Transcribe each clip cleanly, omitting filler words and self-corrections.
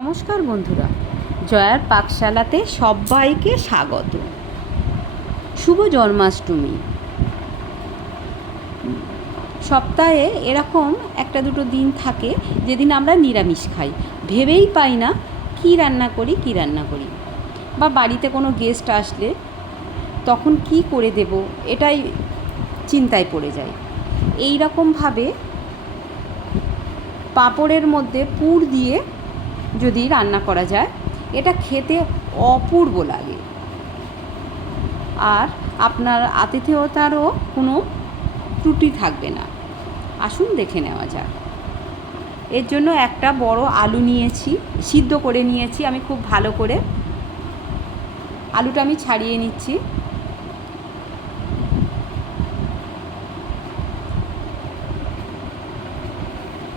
নমস্কার বন্ধুরা, জয়ার পাকশালাতে সবাইকে স্বাগত। শুভ জন্মাষ্টমী। সপ্তাহে এরকম একটা দুটো দিন থাকে যেদিন আমরা নিরামিষ খাই, ভেবেই পাই না কী রান্না করি, বা বাড়িতে কোনো গেস্ট আসলে তখন কি করে দেব, এটাই চিন্তায় পড়ে যায়। এই রকমভাবে পাঁপড়ের মধ্যে পুর দিয়ে যদি রান্না করা যায়, এটা খেতে অপূর্ব লাগে, আর আপনার আতিথেয়তারও কোনো ত্রুটি থাকবে না। আসুন দেখে নেওয়া যাক। এর জন্য একটা বড় আলু নিয়েছি, সিদ্ধ করে নিয়েছি আমি খুব ভালো করে। আলুটা আমি ছাড়িয়ে নিচ্ছি।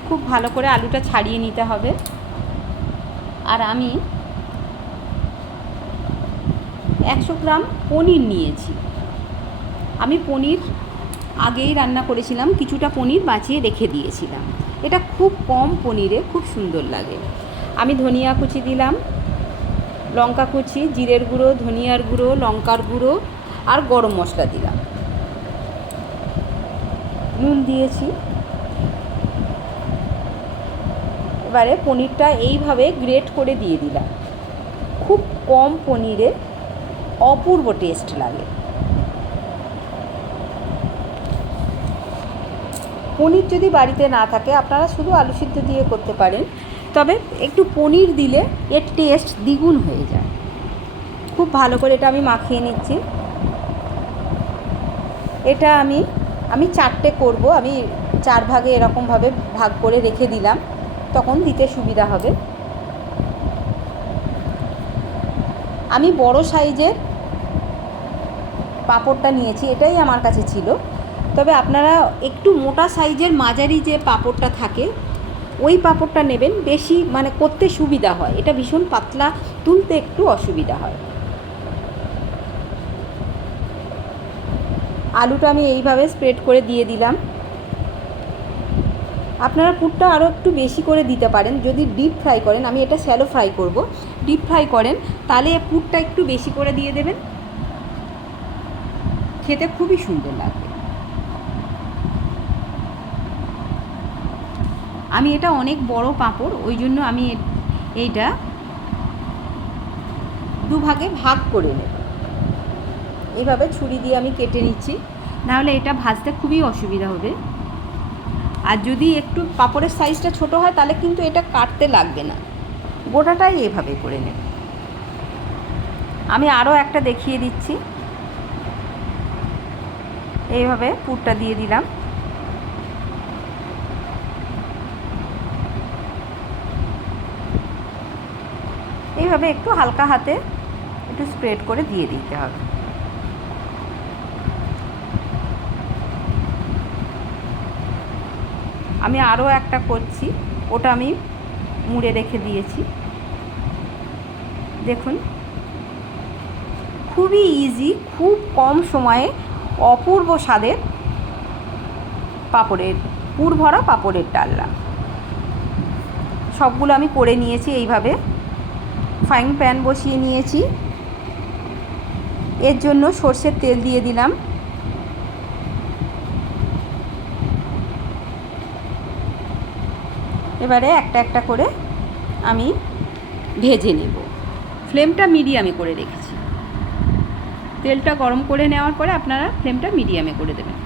খুব ভালো করে আলুটা ছাড়িয়ে নিতে হবে। আর আমি 100 গ্রাম পনির নিয়েছি। আমি পনির আগেই রান্না করেছিলাম, কিছুটা পনির বাঁচিয়ে রেখে দিয়েছিলাম। এটা খুব কম পনিরে খুব সুন্দর লাগে। আমি ধনিয়া কুচি দিলাম, লঙ্কা কুচি, জিরের গুঁড়ো, ধনিয়ার গুঁড়ো, লঙ্কার গুঁড়ো আর গরম মশলা দিলাম, নুন দিয়েছি। এবারে পনিরটা এইভাবে গ্রেট করে দিয়ে দিলাম। খুব কম পনিরে অপূর্ব টেস্ট লাগে। পনির যদি বাড়িতে না থাকে আপনারা শুধু আলু সিদ্ধ দিয়ে করতে পারেন, তবে একটু পনির দিলে এর টেস্ট দ্বিগুণ হয়ে যায়। খুব ভালো করে এটা আমি মাখিয়ে নিচ্ছি। এটা আমি 4টে করব, আমি 4 ভাগে এরকমভাবে ভাগ করে রেখে দিলাম, তখন দিতে সুবিধা হবে। আমি বড় সাইজের পাঁপড়টা নিয়েছি, এটাই আমার কাছে ছিল। তবে আপনারা একটু মোটা সাইজের মাঝারি যে পাঁপড়টা থাকে ওই পাঁপড়টা নেবেন, বেশি করতে সুবিধা হয়। এটা ভীষণ পাতলা, তুলতে একটু অসুবিধা হয়। আলুটা আমি এইভাবে স্প্রেড করে দিয়ে দিলাম। আপনারা পুরটা আরও একটু বেশি করে দিতে পারেন যদি ডিপ ফ্রাই করেন। আমি এটা শ্যালো ফ্রাই করব। ডিপ ফ্রাই করেন তাহলে পুরটা একটু বেশি করে দিয়ে দেবেন, খেতে খুবই সুন্দর লাগবে। আমি এটা অনেক বড় পাঁপড়, ওই জন্য আমি এইটা 2 ভাগে ভাগ করে নেব। এইভাবে ছুরি দিয়ে আমি কেটে নিচ্ছি, নাহলে এটা ভাজতে খুবই অসুবিধা হবে। আর যদি একটু পাঁপড়ের সাইজটা ছোট হয় তাহলে কিন্তু এটা কাটতে লাগবে না, গোটাটাই এভাবে করে নেব। আমি আরও একটা দেখিয়ে দিচ্ছি। এইভাবে পুরটা দিয়ে দিলাম। এইভাবে একটু হালকা হাতে একটু স্প্রেড করে দিয়ে দিতে হবে। আমি আরও একটা করছি, ওটা আমি মুড়ে রেখে দিয়েছি। দেখুন, খুবই ইজি, খুব কম সময়ে অপূর্ব স্বাদের পাঁপড়ের পুর ভরা পাঁপড়ের ডালনা। সবগুলো আমি করে নিয়েছি। এইভাবে ফ্রাইং প্যান বসিয়ে নিয়েছি, এর জন্য সর্ষের তেল দিয়ে দিলাম। এবারে একটা একটা করে আমি ভেজে নেব। ফ্লেমটা মিডিয়ামে করে রেখেছি। তেলটা গরম করে নেওয়ার পরে আপনারা ফ্লেমটা মিডিয়ামে করে দেবেন।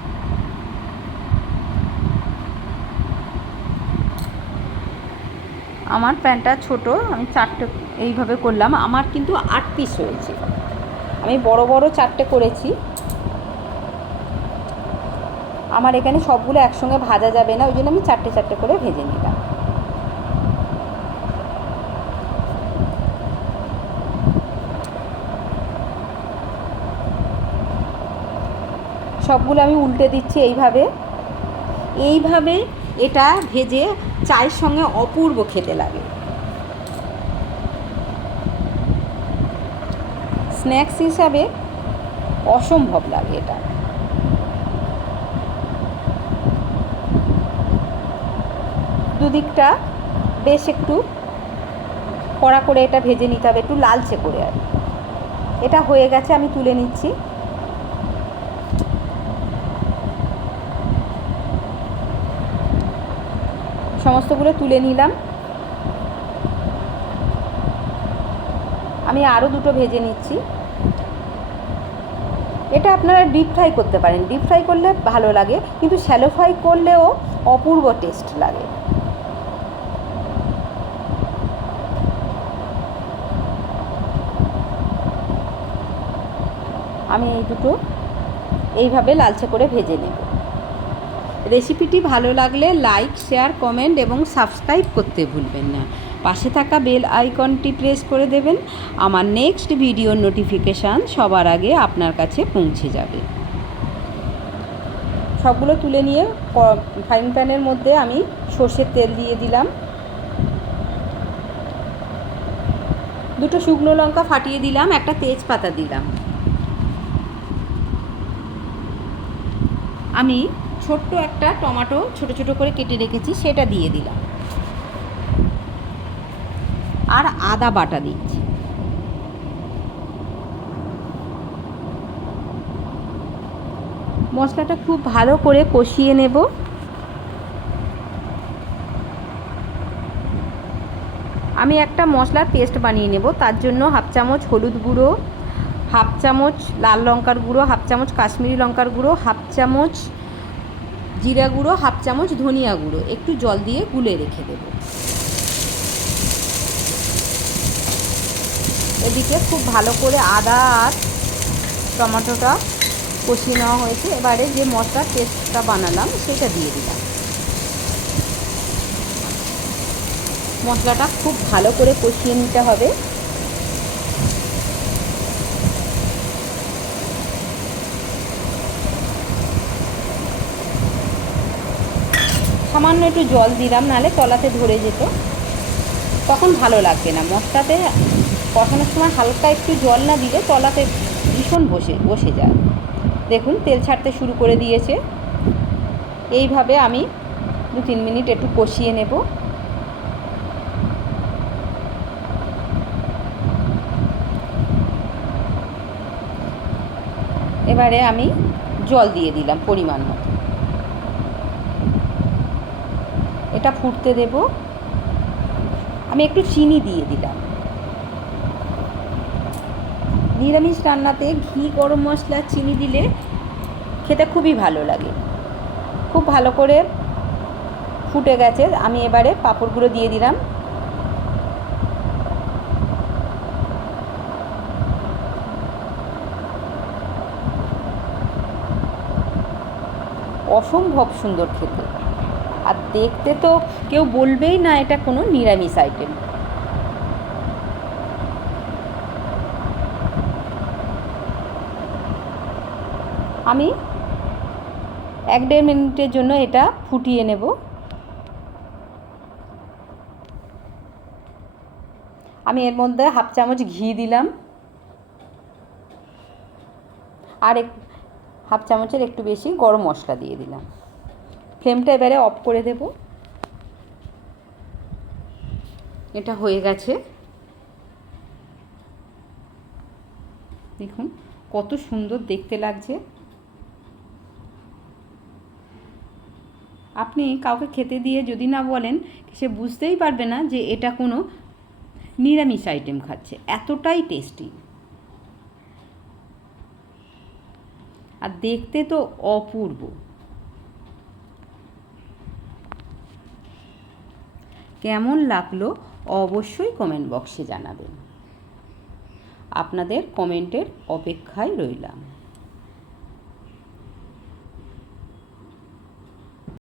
আমার প্যানটা ছোট, আমি 4টে এইভাবে করলাম। আমার কিন্তু 8 পিস হয়েছে। আমি বড় বড় 4টে করেছি। আমার এখানে সবগুলো একসঙ্গে ভাজা যাবে না, ওই জন্য আমি 4টে 4টে করে ভেজে নিলাম। সবগুলো আমি উল্টে দিচ্ছি এইভাবে এটা ভেজে চায়ের সঙ্গে অপূর্ব খেতে লাগে। স্ন্যাক্স হিসাবে অসম্ভব লাগে এটা। দুদিকটা বেশ একটু কড়া করে এটা ভেজে নিতে হবে, একটু লালচে করে। আর এটা হয়ে গেছে, আমি তুলে নিচ্ছি। সমস্তগুলো তুলে নিলাম। আমি আরও দুটো ভেজে নিচ্ছি। এটা আপনারা ডিপ ফ্রাই করতে পারেন, ডিপ ফ্রাই করলে ভালো লাগে, কিন্তু শ্যালো ফ্রাই করলেও অপূর্ব টেস্ট লাগে। আমি এই দুটো এইভাবে লালচে করে ভেজে নেব। রেসিপিটি ভালো লাগলে লাইক, শেয়ার, কমেন্ট এবং সাবস্ক্রাইব করতে ভুলবেন না। পাশে থাকা বেল আইকনটি প্রেস করে দেবেন। আমার নেক্সট ভিডিওর নোটিফিকেশান সবার আগে আপনার কাছে পৌঁছে যাবে। সবগুলো তুলে নিয়ে ফ্রাইং প্যানের মধ্যে আমি সর্ষের তেল দিয়ে দিলাম। দুটো শুকনো লঙ্কা ফাটিয়ে দিলাম, একটা তেজপাতা দিলাম। আমি ছোট্ট একটা টমেটো ছোট ছোট করে কেটে রেখেছি, সেটা দিয়ে দিলাম। আর আদা বাটা দিচ্ছি। মশলাটা খুব ভালো করে কষিয়ে নেব। আমি একটা মশলার পেস্ট বানিয়ে নেব। তার জন্য হাফ চামচ হলুদ গুঁড়ো, হাফ চামচ লাল লঙ্কার গুঁড়ো, হাফ চামচ কাশ্মীরি লঙ্কার গুঁড়ো, হাফ চামচ জিরা গুঁড়ো, হাফ চামচ ধনিয়া গুঁড়ো একটু জল দিয়ে গুলে রেখে দেব। এদিকে খুব ভালো করে আদা আর টমেটোটা কষিয়ে নেওয়া হয়েছে। এবারে যে মশলার পেস্টটা বানালাম সেটা দিয়ে দিলাম। মশলাটা খুব ভালো করে কষিয়ে নিতে হবে। সামান্য একটু জল দিলাম, নাহলে তলাতে ধরে যেত, তখন ভালো লাগবে না। মশলাতে কষানোর সময় হালকা একটু জল না দিলে তলাতে ভীষণ বসে যায়। দেখুন তেল ছাড়তে শুরু করে দিয়েছে। এইভাবে আমি 2-3 মিনিট একটু কষিয়ে নেব। এবারে আমি জল দিয়ে দিলাম পরিমাণ মতো। এটা ফুটতে দেব। আমি একটু চিনি দিয়ে দিলাম। নিরামিষ রান্নাতে ঘি, গরম মশলা, চিনি দিলে খেতে খুবই ভালো লাগে। খুব ভালো করে ফুটে গেছে। আমি এবারে পাঁপড়গুলো দিয়ে দিলাম। অসম্ভব সুন্দর খেতে, আর দেখতে তো কেউ বলবেই না এটা কোনো নিরামিষ আইটেম। আমি 1-1.5 মিনিটের জন্য এটা ফুটিয়ে নেব। আমি এর মধ্যে হাফ চামচ ঘি দিলাম, আর হাফ চামচের একটু বেশি গরম মশলা দিয়ে দিলাম। ফ্লেমটা এবারে অফ করে দেব। এটা হয়ে গেছে। দেখুন কত সুন্দর দেখতে লাগছে। আপনি কাউকে খেতে দিয়ে যদি না বলেন, সে বুঝতেই পারবে না যে এটা কোনো নিরামিষ আইটেম খাচ্ছে। এতটাই টেস্টি, আর দেখতে তো অপূর্ব। কেমন লাগলো অবশ্যই কমেন্ট বক্সে জানাবেন। আপনাদের কমেন্টের অপেক্ষায় রইলাম।